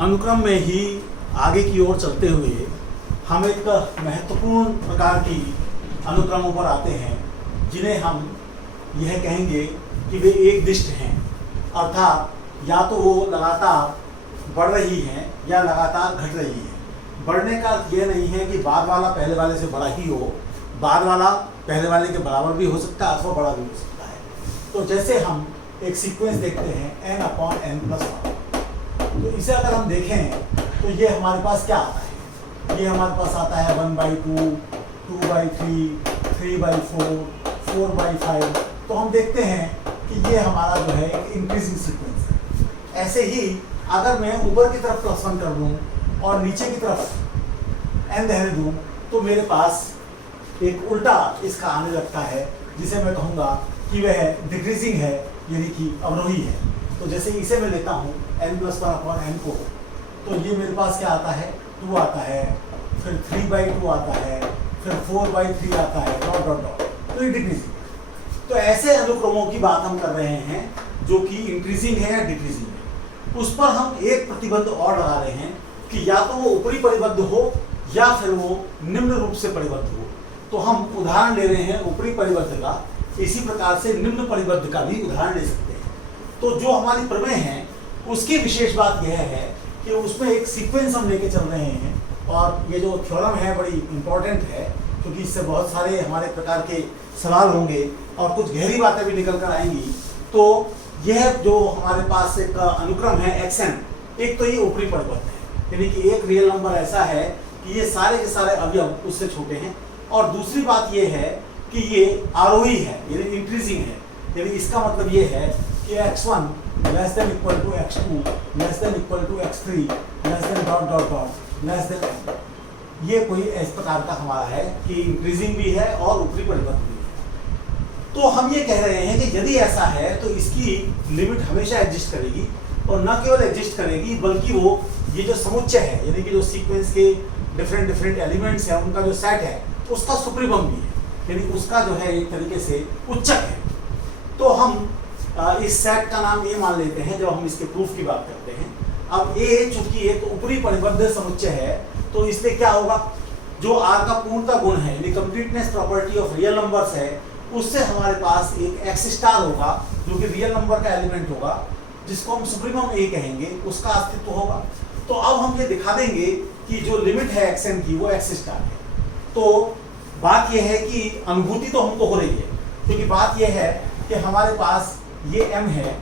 अनुक्रम में ही आगे की ओर चलते हुए हम एक महत्वपूर्ण प्रकार की अनुक्रमों पर आते हैं जिन्हें हम यह कहेंगे कि वे एक दिष्ट हैं, अर्थात या तो वो लगातार बढ़ रही हैं या लगातार घट रही हैं। बढ़ने का अर्थ यह नहीं है कि बाद वाला पहले वाले से बड़ा ही हो, बाद वाला पहले वाले के बराबर भी हो सकता है अथवा बड़ा भी हो सकता है। तो जैसे हम एक सीक्वेंस देखते हैं n/n+1, तो इसे अगर हम देखें तो ये हमारे पास क्या आता है, ये हमारे पास आता है 1/2, 2/3, 3/4, 4/5। तो हम देखते हैं कि ये हमारा जो है एक इंक्रीजिंग सीक्वेंस है। ऐसे ही अगर मैं ऊपर की तरफ +1 कर दूँ और नीचे की तरफ n रहने दूँ तो मेरे पास एक उल्टा इसका आने लगता है जिसे मैं कहूँगा कि वह डिक्रीजिंग है, यानी कि अवरोही है। तो जैसे इसे मैं लेता हूँ n+1/n को, तो ये मेरे पास क्या आता है, 2 आता है, फिर 3/2 आता है, फिर 4/3 आता है, डॉट डॉट डॉट। तो ये डिक्रीजिंग है। तो ऐसे अनुक्रमों की बात हम कर रहे हैं जो कि इंक्रीजिंग है या डिक्रीजिंग है। उस पर हम एक प्रतिबंध और लगा रहे हैं कि या तो वो ऊपरी परिबद्ध हो या फिर वो निम्न रूप से परिबद्ध हो। तो हम उदाहरण ले रहे हैं ऊपरी परिबद्ध का, इसी प्रकार से निम्न परिबद्ध का भी उदाहरण ले सकते हैं। तो जो हमारी प्रमेय है उसकी विशेष बात यह है कि उसमें एक सीक्वेंस हम लेके चल रहे हैं, और ये जो थ्योरम है बड़ी इंपॉर्टेंट है क्योंकि इससे बहुत सारे हमारे प्रकार के सवाल होंगे और कुछ गहरी बातें भी निकल कर आएंगी। तो यह जो हमारे पास एक अनुक्रम है xn, एक तो ये ऊपरी परिबद्ध है, यानी कि एक रियल नंबर ऐसा है कि ये सारे के सारे अवयव उससे छोटे हैं। और दूसरी बात ये है कि ये आरोही है, यानी इंक्रीजिंग है, यानी इसका मतलब ये है कि x1 ≤ x2 ≤ x3 dot dot dot n। ये कोई इस प्रकार का हमारा है कि इंक्रीजिंग भी है और ऊपरी परिबद्ध भी है। तो हम ये कह रहे हैं कि यदि ऐसा है तो इसकी लिमिट हमेशा एग्जिस्ट करेगी, और न केवल एग्जिस्ट करेगी बल्कि वो ये जो समुच्चय है, यानी कि जो सीक्वेंस के डिफरेंट एलिमेंट्स हैं उनका जो सेट है उसका सुप्रीमम भी है, यानी उसका जो है एक तरीके से उच्चक है। तो हम इस सेट का नाम ए मान लेते हैं जब हम इसके प्रूफ की बात करते हैं। अब ए चूंकि एक ऊपरी परिबद्ध समुच्चय है तो इसलिए क्या होगा, जो आर का पूर्णता गुण है यानी completeness property of real numbers है, उससे हमारे पास एक एक्स स्टार होगा जो कि रियल नंबर का एलिमेंट होगा, जिसको हम सुप्रीमम ए कहेंगे, उसका अस्तित्व होगा। तो अब हम ये दिखा देंगे कि जो लिमिट है xn की वो एक्स स्टार है। तो बात यह है कि अनुभूति तो हमको हो रही है, क्योंकि बात यह है कि हमारे पास ये m है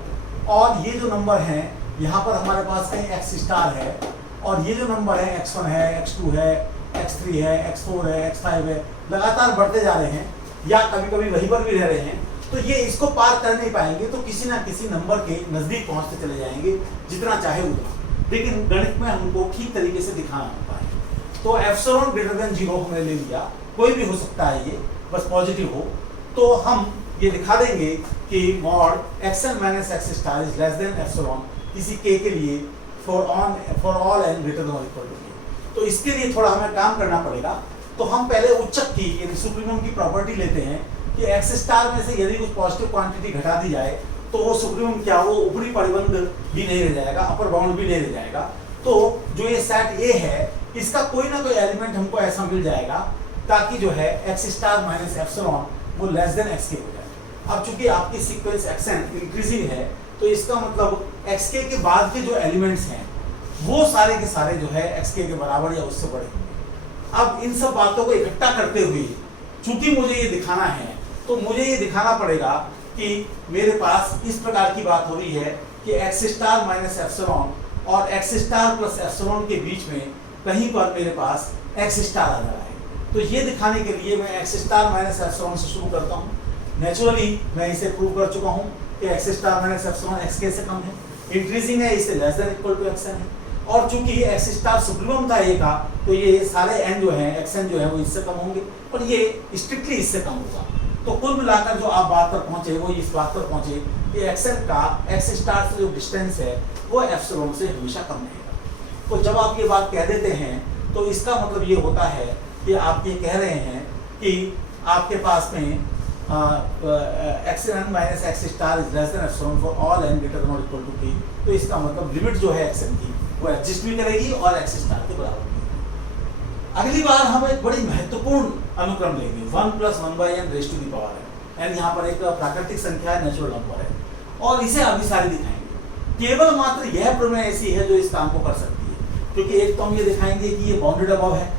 और ये जो नंबर हैं यहाँ पर हमारे पास कहीं एक्स स्टार है, और ये जो नंबर है x1 है, x2 है, x3 है, x4 है, x5 है, लगातार बढ़ते जा रहे हैं या कभी कभी वहीं पर भी रह रहे हैं। तो ये इसको पार कर नहीं पाएंगे, तो किसी ना किसी नंबर के नज़दीक पहुँचते चले जाएंगे जितना चाहे उतना, लेकिन गणित में हमको ठीक तरीके से दिखाना होता है। तो एप्सिलॉन ग्रेटर देन 0 हमने ले लिया, कोई भी हो सकता है ये, बस पॉजिटिव हो। तो हम ये दिखा देंगे कि mod xn - x star is less than epsilon किसी k के लिए for all n greater than और इक्वल टू k। तो इसके लिए थोड़ा हमें काम करना पड़ेगा। तो हम पहले उच्चक की यानी सुप्रीमम की प्रॉपर्टी लेते हैं कि x स्टार में से यदि कुछ पॉजिटिव क्वांटिटी घटा दी जाए तो वो सुप्रीमम क्या, वो ऊपरी परिबंध भी नहीं रह जाएगा, अपर बाउंड भी नहीं रह जाएगा। तो जो ये सेट ए है इसका कोई ना कोई एलिमेंट हमको ऐसा मिल जाएगा ताकि जो है x स्टार - एप्सिलॉन वो लेस देन xk हो जाए। अब चूंकि आपकी सीक्वेंस xn इंक्रीजिंग है तो इसका मतलब xk के बाद के जो एलिमेंट्स हैं वो सारे के सारे जो है xk के बराबर या उससे बड़े होंगे। अब इन सब बातों को इकट्ठा करते हुए चूंकि मुझे ये दिखाना है तो मुझे ये दिखाना पड़ेगा कि मेरे पास इस प्रकार की बात हो रही है कि x स्टार - एप्सिलॉन और x स्टार + एप्सिलॉन के बीच में कहीं पर मेरे पास x स्टार आ रहा है। तो ये दिखाने के लिए मैं x स्टार - एप्सिलॉन से शुरू करता हूँ। नेचुरली मैं इसे प्रूव कर चुका हूँ कि x स्टार - एप्सिलॉन xk से कम है, इंक्रीजिंग है, इससे less than equal to xn है। और चूंकि x स्टार सुप्रीमम था a का, तो ये सारे n जो है xn जो है वो इससे कम होंगे और ये स्ट्रिक्टली इससे कम होगा। तो कुल मिलाकर जो आप बात पर पहुंचे वो इस बात पर पहुंचे कि xn का x स्टार से जो डिस्टेंस है वो एप्सिलॉन से हमेशा कम रहेगा। तो जब आप ये बात कह देते हैं तो इसका मतलब ये होता है कि आप ये कह रहे हैं कि आपके पास में xn - x star is less than epsilon for all n greater than और इक्वल टू k। तो इसका मतलब लिमिट जो है xn की वो एग्जिस्ट भी करेगी और एक्स स्टार के बराबर भी। अगली बार हम एक बड़ी महत्वपूर्ण अनुक्रम लेंगे 1 + 1/n raise to the power n। n यहाँ पर एक प्राकृतिक संख्या है, नेचुरल नंबर है, और इसे अभिसारी दिखाएंगे। केवल मात्र यह प्रमेय ऐसी है जो इस काम को कर सकती है, क्योंकि एक तो हम ये दिखाएंगे कि ये बाउंडेड अबव है,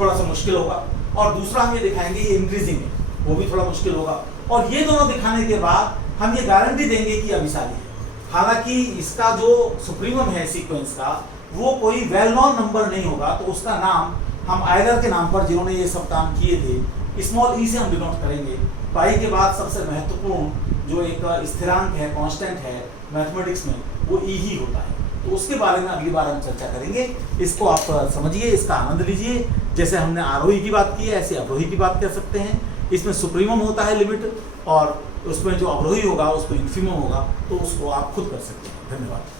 थोड़ा सा मुश्किल होगा, और दूसरा हम ये दिखाएंगे ये इंक्रीजिंग है, वो भी थोड़ा मुश्किल होगा। और ये दोनों दिखाने के बाद हम ये गारंटी देंगे कि अभिसारी है। हालांकि इसका जो सुप्रीमम है सीक्वेंस का, वो कोई वेल नोन नंबर नहीं होगा, तो उसका नाम हम आयलर के नाम पर, जिन्होंने ये सब काम किए थे, स्मॉल ई से हम डिनोट करेंगे। पाई के बाद सबसे महत्वपूर्ण जो एक स्थिरांक है, कांस्टेंट है मैथमेटिक्स में, वो ई ही होता है। तो उसके बारे में अगली बार हम चर्चा करेंगे। इसको आप समझिए, इसका आनंद लीजिए। जैसे हमने आरोही की बात की है, ऐसे अवरोही की बात कर सकते हैं। इसमें सुप्रीमम होता है लिमिट, और उसमें जो अवरोही होगा उसमें इन्फीमम होगा, तो उसको आप खुद कर सकते हैं। धन्यवाद।